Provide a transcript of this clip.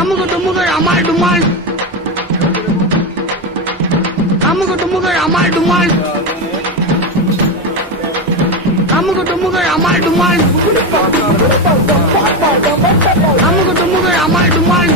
அமுகு டுமுகள் அமால் டுமால் அமுகு டுமுகள் அமால் டுமால் அமுகு டுமுகள் அமால் டுமால் அமுகு டுமுகள் அமால் டுமால்